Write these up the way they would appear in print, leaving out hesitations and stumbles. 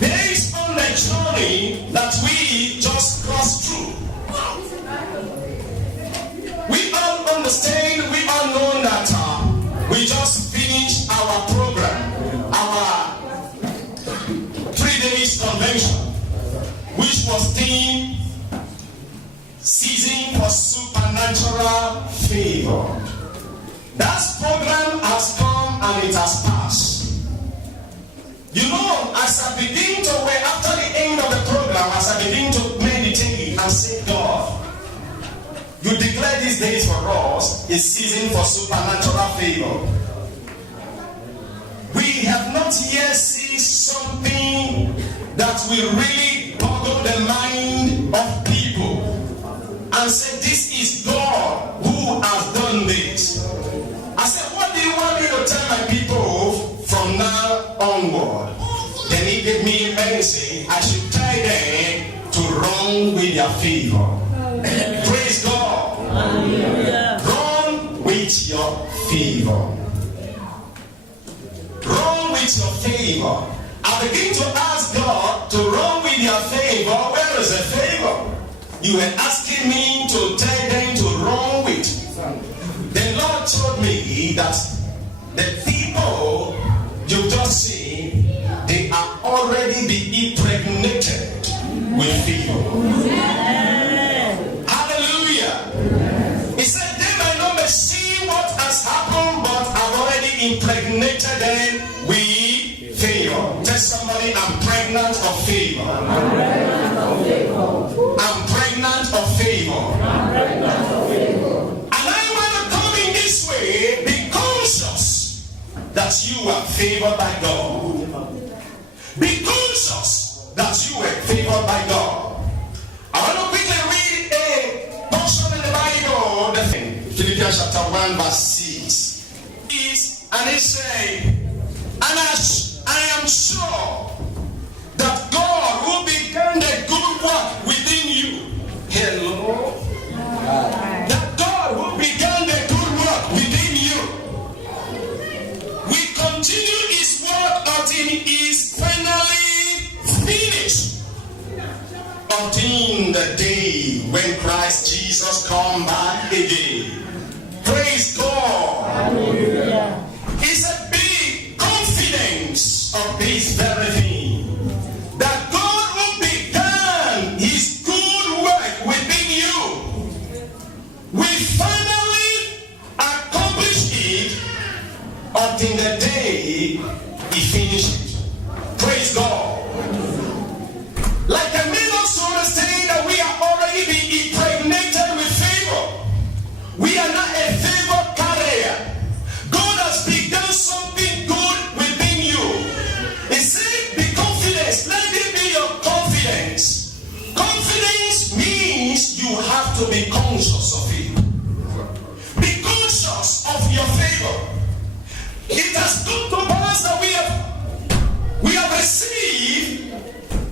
Based on the journey that we just crossed through, we all understand, we all know that we just finished our program, our 3 days convention, which was themed Season for Supernatural Favor. That program has come and it has passed. You know, as I begin to wait after the end of the program, as I begin to meditate and say, God, you declare these days for us a season for supernatural favor. We have not yet seen something that will really boggle the mind of people and say, this is God who has done this. I said, what do you want me to tell my people from now onward? Then he gave me a message. I should tell them to run with their favor. Praise God. Hallelujah. Run with your favor. Run with your favor. I begin to ask God to run with your favor. Where is the favor? You were asking me to tell them to run with. The Lord told me that the people you just see, they are already be impregnated with favor. Hallelujah. He said they might not be see what has happened, but I've already impregnated them with favor. Tell somebody, I'm pregnant of favor. I'm pregnant of favor. I'm pregnant of favor. I'm pregnant of favor. And I want to come in this way, be conscious that you are favored by God. Be conscious that you are favored by God. I want to quickly read a portion in the Bible, Philippians chapter 1 verse 6. And it says, and I am sure that God will begin the good work within you. Hello? That God will begin the good work within you. We continue his work until it is finally finished. Until the day when Christ Jesus come back again. Praise God. Hallelujah. It's a big confidence of this very thing. That God will begin his good work within you. We finally accomplish it until the day he finished it. Praise God. Like a million soldiers saying that we are already being impregnated with favor. We are not a favor carrier. God has begun something good within you. He said, be confident. Let it be your confidence. Confidence means you have to be conscious of it. Be conscious of your favor. It has come to pass that we have received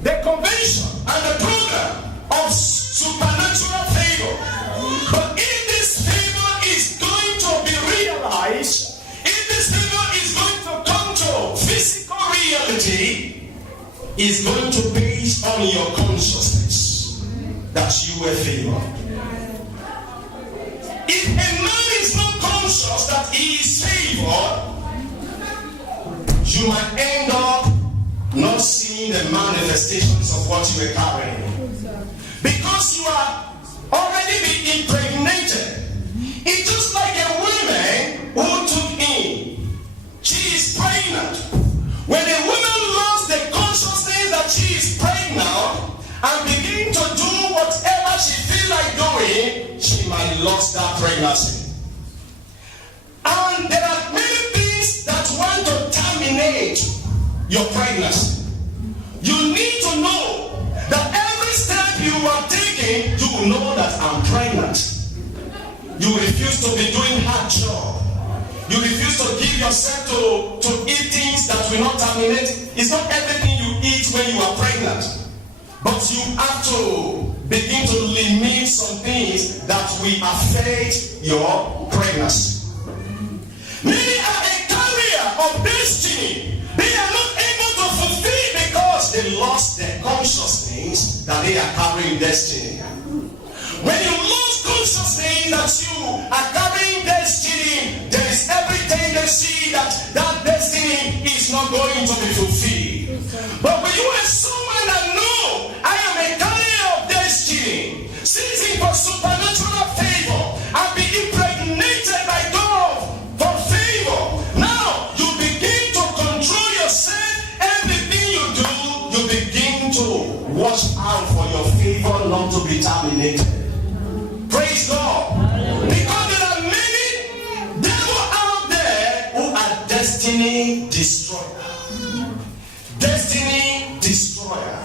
the convention and the program of supernatural favor. But if this favor is going to be realized, if this favor is going to come to physical reality, it's going to be based on your consciousness that you were favored. If a man is not conscious that he is favored, you might end up not seeing the manifestations of what you are carrying. Because you are already being impregnated. It's just like a woman who took in. She is pregnant. When a woman lost the consciousness that she is pregnant and begin to do whatever she feels like doing, she might lose that pregnancy. And there are many things that want to terminate your pregnancy. You need to know that every step you are taking, you will know that I'm pregnant. You refuse to be doing hard job. You refuse to give yourself to eat things that will not terminate. It's not everything you eat when you are pregnant. But you have to begin to limit some things that will affect your pregnancy. Many are a carrier of destiny. They are not able to fulfill because they lost their consciousness that they are carrying destiny. When you lose consciousness that you are carrying destiny, there is every tendency that that destiny is not going to be fulfilled. But when you are someone that know I am a carrier of destiny, seeking for supernatural favor, and be impregnated by God for favor, now you begin to control yourself. Everything you do, you begin to watch out for your favor not to be terminated. Praise God. Because there are many devils out there who are destiny destroyer. Destiny destroyer.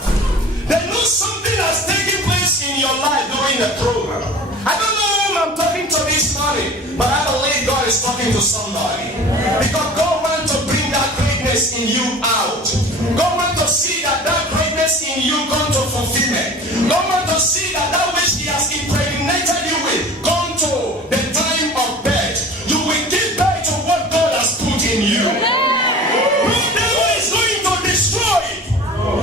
They know something has taken place in your life during the program. I don't know whom I'm talking to this morning, but I believe God is talking to somebody. Because God wants to bring that greatness in you out. God wants to see that greatness in you come to fulfillment. God wants to see that which He has impregnated you with come to the time of birth. You will give back to what God has put in you. No devil is going to destroy it.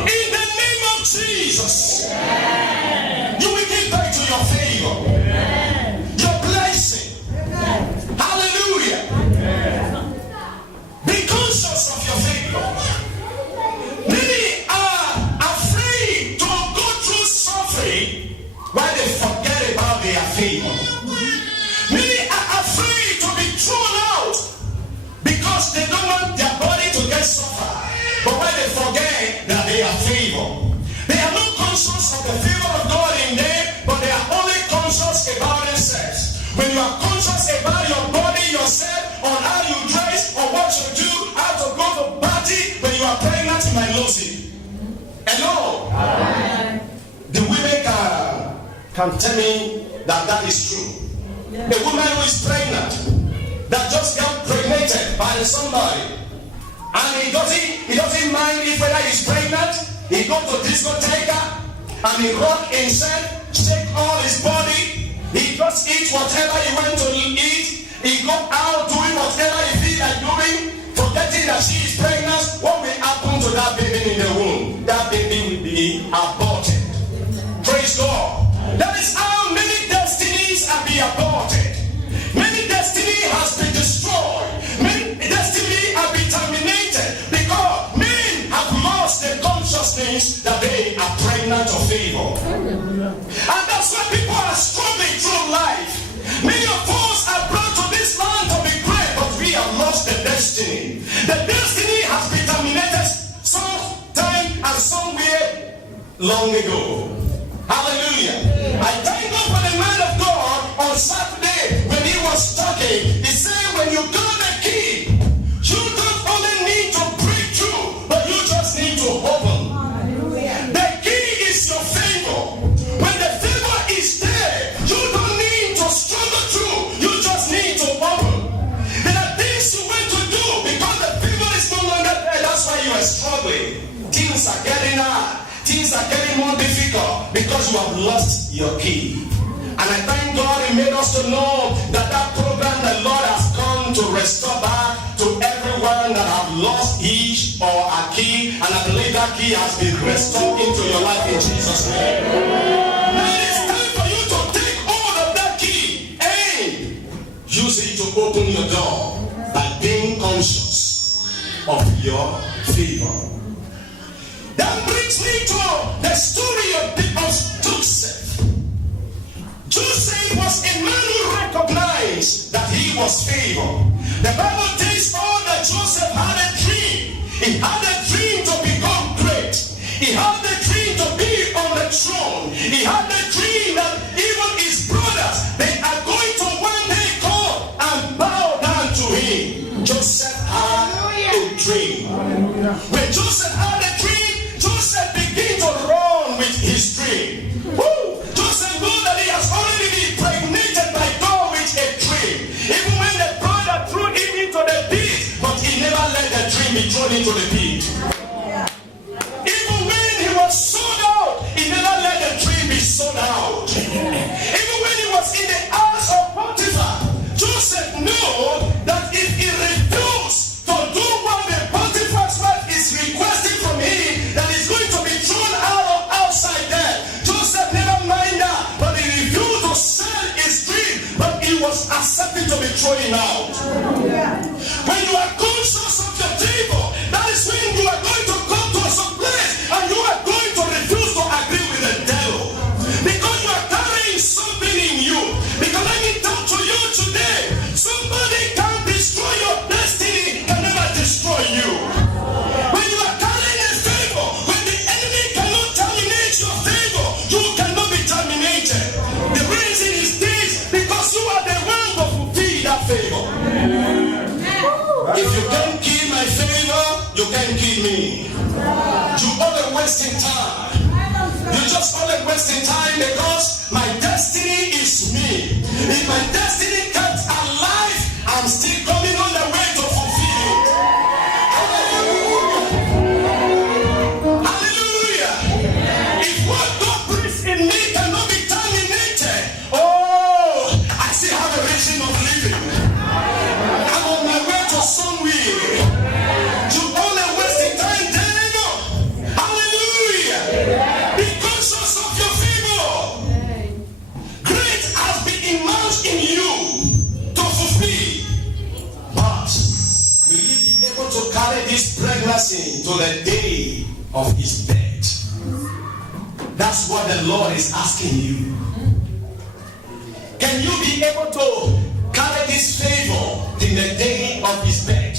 In the name of Jesus. You will give back to your favor. Your blessing. Hallelujah. Be conscious of your favor. Many are afraid to go through suffering while they forget about their favor. Many are afraid to be thrown out because they don't want their body to get suffered. But while they forget that they are favor, they are not conscious of the favor of God in them, but they are only conscious about themselves. When you are conscious about your body, yourself, on how you dress, on what you do, how to go to party, when you are pregnant, you might lose it. Hello? The women can tell me that is true. A woman who is pregnant, that just got impregnated by somebody, and he doesn't mind if whether he's pregnant. He go to discotheque and he rock himself, shake all his body. He just eat whatever he went to eat. He go out doing whatever he feel like doing, forgetting that she is pregnant. What will happen to that baby in the womb? That baby will be aborted. Praise God. That is how many destinies are being aborted. Many destiny has been destroyed. Many destiny have been terminated because men have lost their consciousness that they are pregnant of favor. And that's why people are struggling through life. Many of us are brought to this land to be great, but we have lost the destiny. The destiny has been terminated sometime and somewhere long ago. Hallelujah. I thank God for the man of God on Saturday when he was talking. He said, when you got the key, you don't only need to break through, but you just need to open. The key is your favor. When the favor is there, you don't need to struggle through. You just need to open. There are things you want to do because the favor is no longer there. That's why you are struggling. Things are getting hard. Things are getting more difficult because you have lost your key. And I thank God He made us to know that program the Lord has come to restore back to everyone that have lost his or a key. And I believe that key has been restored into your life in Jesus' name. Now it's time for you to take hold of that key and use it to open your door by being conscious of your favor. That brings me to the story of Joseph. Joseph was a man who recognized that he was favored. The Bible tells us that Joseph had a dream. He had a dream to become great. He had a dream to be on the throne. He had a dream that even his brothers, they are going to one day come and bow down to him. Joseph had a dream. When Joseph had a dream, Joseph began to run with his dream. Woo! Joseph knew that he has already been impregnated by God with a dream. Even when the brother threw him into the pit, but he never let the dream be thrown into the pit. Even when he was sold out, he never let the dream be sold out. favor. If you can't kill my favor, you can't kill me. You only wasting time. You just only wasting time because my destiny is me. If my destiny comes alive, I'm still coming on the way to fulfill it. Hallelujah. If what God breathes in me cannot be terminated, oh, I still have a reason of living. I'm on my way to somewhere. You only wasting time, devil. Hallelujah. Because of your favor, great has been immersed in you to fulfill. But will you be able to carry this pregnancy to the day of his death? That's what the Lord is asking you. Can you be able to carry this favor in the day of his death?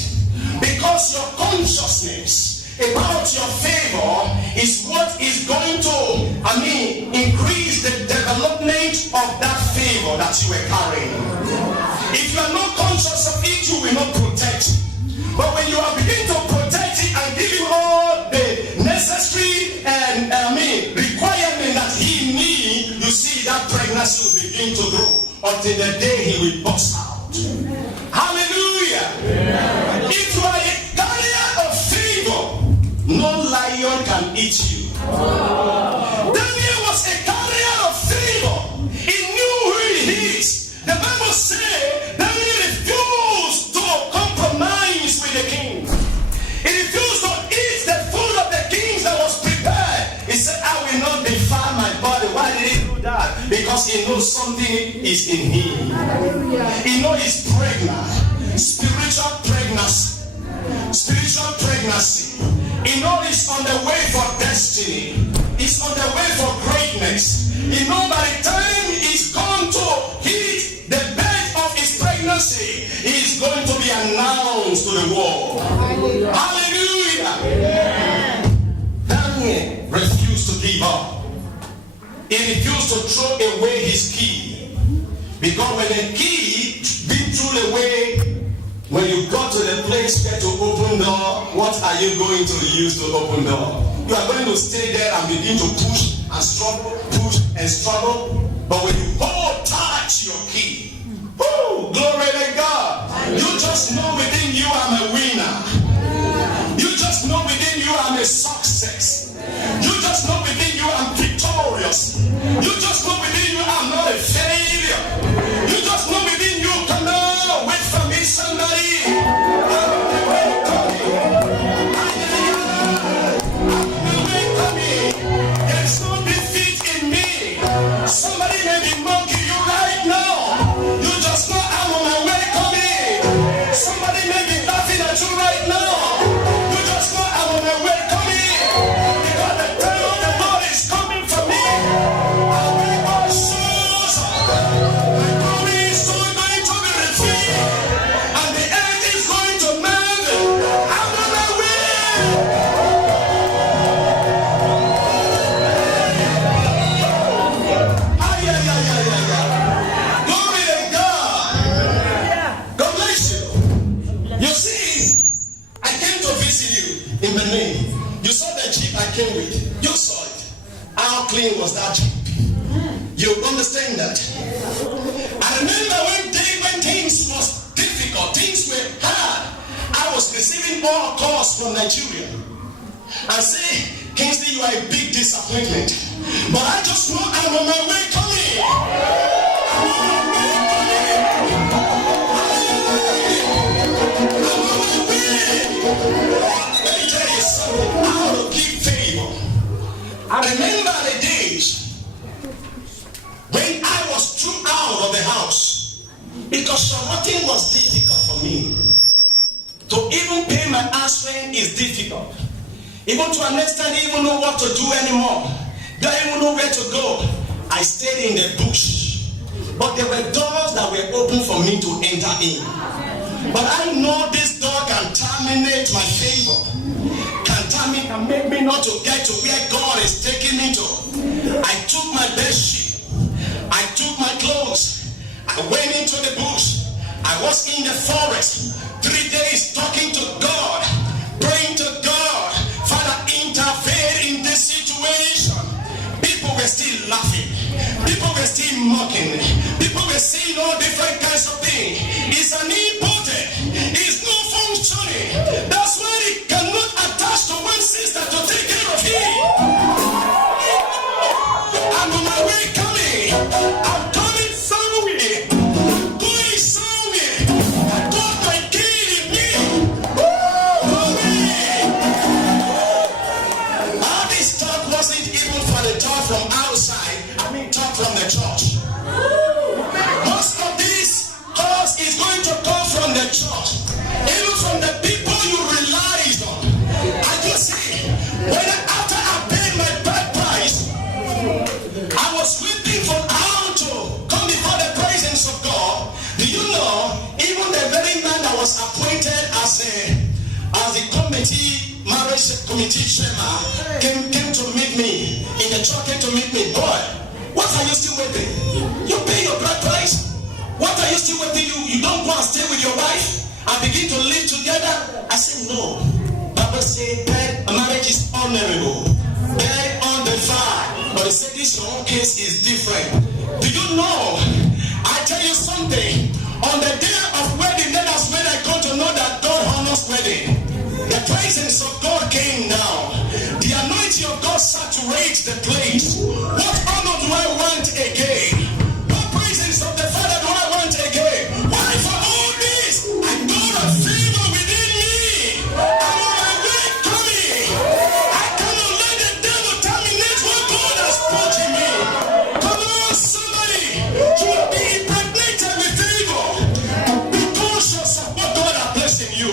Because your consciousness about your favor is what is going to, increase the development of that favor that you were carrying. If you are not conscious of it, you will not protect it. But when you are beginning to protect it and give you all the necessary requirement that he needs, you see that pregnancy will begin to grow until the day he will burst out. Hallelujah. Yeah. If you are a carrier of favor, no lion can eat you. Oh. Daniel was a carrier of favor. He knew who he is. The Bible says Daniel refused to compromise with the king. He refused to eat the food of the kings that was prepared. He said, I will not defile my body. Why did he do that? Because he knows something is in him. He knows he's pregnant. Spiritual pregnancy. Spiritual pregnancy. He knows he's on the way for destiny. He's on the way for greatness. He knows by the time he's going to hit the bed of his pregnancy, he's going to be announced to the world. Hallelujah. Hallelujah. Daniel refused to give up. He refused to throw away his key. Because when the key being thrown away, when you got to the place where to open door, what are you going to use to open door? You are going to stay there and begin to push and struggle, push and struggle. But when you hold tight your key, woo, glory to God. You just know within you I'm a winner. You just know within you I'm a success. You just know within you I'm victorious. You just know within you I'm not a failure. You just know within you, come on, wait for me, somebody. There's no defeat in me. Somebody may be mocking you right now. You just know I'm on my way coming. Somebody may be laughing at you right now. You just know I'm on my way coming. Because the time of the Lord is coming for me. I'll be my shoes. My glory is soon going to be revealed. And the earth is going to melt. I'm on my way. Glory to God. God bless you. You see, I came to visit you in Benin. You saw the jeep I came with. You saw it. How clean was that jeep? You understand that? I remember when things was difficult, things were hard. I was receiving all calls from Nigeria and say, Kingsley, you are a big disappointment. But I just know I'm on my way coming. I'm on my way coming. I'm on my way. Let me tell you something. How to keep favor. I remember the days when I was thrown out of the house because something was difficult for me. To even pay my house rent is difficult. Even to understand, even know what to do anymore. Don't even know where to go. I stayed in the bush. But there were doors that were open for me to enter in. But I know this door can terminate my favor. Can make me not to get to where God is taking me to. I took my bed sheet. I took my clothes. I went into the bush. I was in the forest 3 days talking to God, praying to God. Father, intervene in this situation. People were still laughing. People were still mocking. People were saying all different kinds of things. It's an impotent. It's not functioning. That's why it cannot attach to one sister to take care of him. I'm on my way coming. I'm coming somewhere. I'm going somewhere. I got my key in me. All this talk wasn't even for the talk from outside. I mean talk from the church. Most of this cause is going to come from the church. Even from the people you relied on. I just say, when after I paid my bad price, I was waiting for how to come before the presence of God. Do you know, even the very man that was appointed as the marriage committee chairman came to meet me in the church, came to meet me. Boy, what are you still waiting? You pay your bride price. What are you still waiting? You don't go and stay with your wife and begin to live together? I said no. Bible said that marriage is honorable, very undefiled. But he said this your own case is different. Do you know? I tell you something. On the day of wedding, that's when I got to know that God honors wedding. The presence of God came down. The anointing of God saturates the place. What honor do I want again? What presence of the Father do I want again? Why for all this? I got a favor within me. I'm on my way coming. I cannot let the devil terminate what God has put in me. Come on, somebody. You will be impregnated with favor. Be conscious of what God has blessed in you.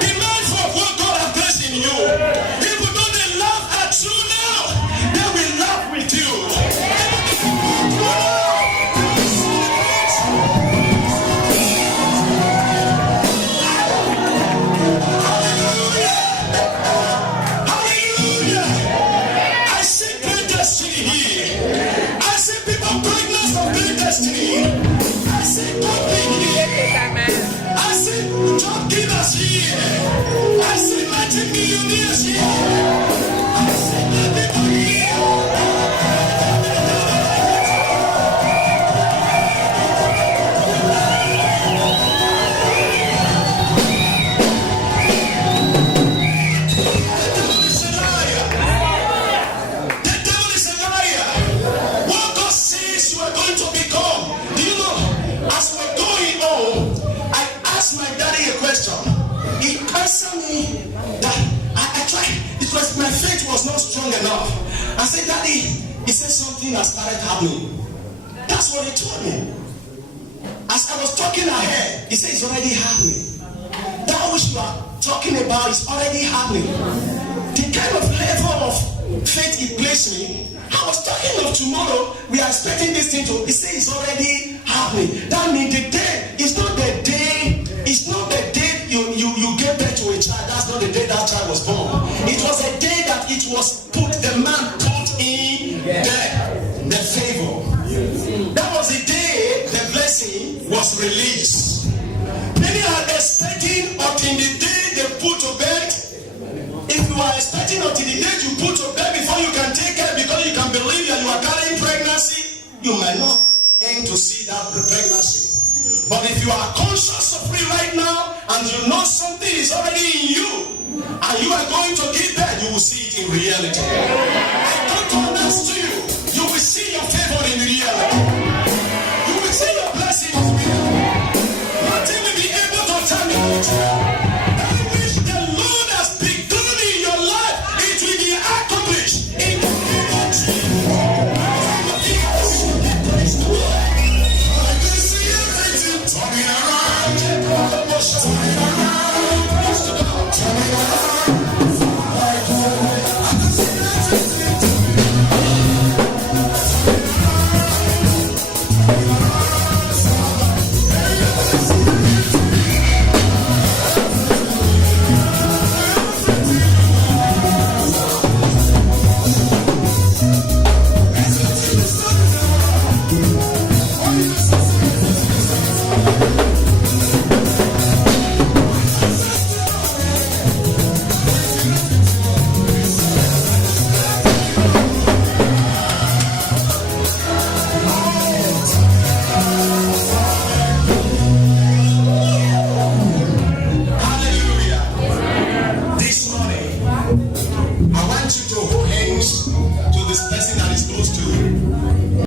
Be mindful of what God has blessed in you. People don't they laugh at you now. They will laugh with you. Hallelujah. I see great destiny here. I see people pregnant for great destiny. I see God being here. I see job givers here. I see multi-millionaires here. I see my people here. The devil is a liar. The devil is a liar. What God says you are going to become. Do you know? As we're going on, I asked my daddy a question. He answered me that I tried. It was my faith was not strong enough. I said, Daddy, he said something has started happening. That's what he told me. As I was talking ahead, he said it's already happening. That which you are talking about is already happening. The kind of level of faith he placed me, I was talking of tomorrow, we are expecting this thing to, he said it's already happening. That means the day, it's not the day you gave birth to a child. That's not the day that child was born. It was a day that it was put, the man put in the favor. That was the day the blessing was released. Many are expecting until the day they put to bed. If you are expecting until the day you put to bed before you can take care, because you can believe that you are carrying pregnancy, you might not aim to see that pregnancy. But if you are conscious of it right now, and you know something is already in you, and you are going to give birth, you will see it in reality. I come to announce to you, you will see your favor in reality. You will see your blessing in reality. Nothing will be able to terminate. That which the Lord has begun in your life, it will be accomplished in the name of Jesus. I can see everything turning around.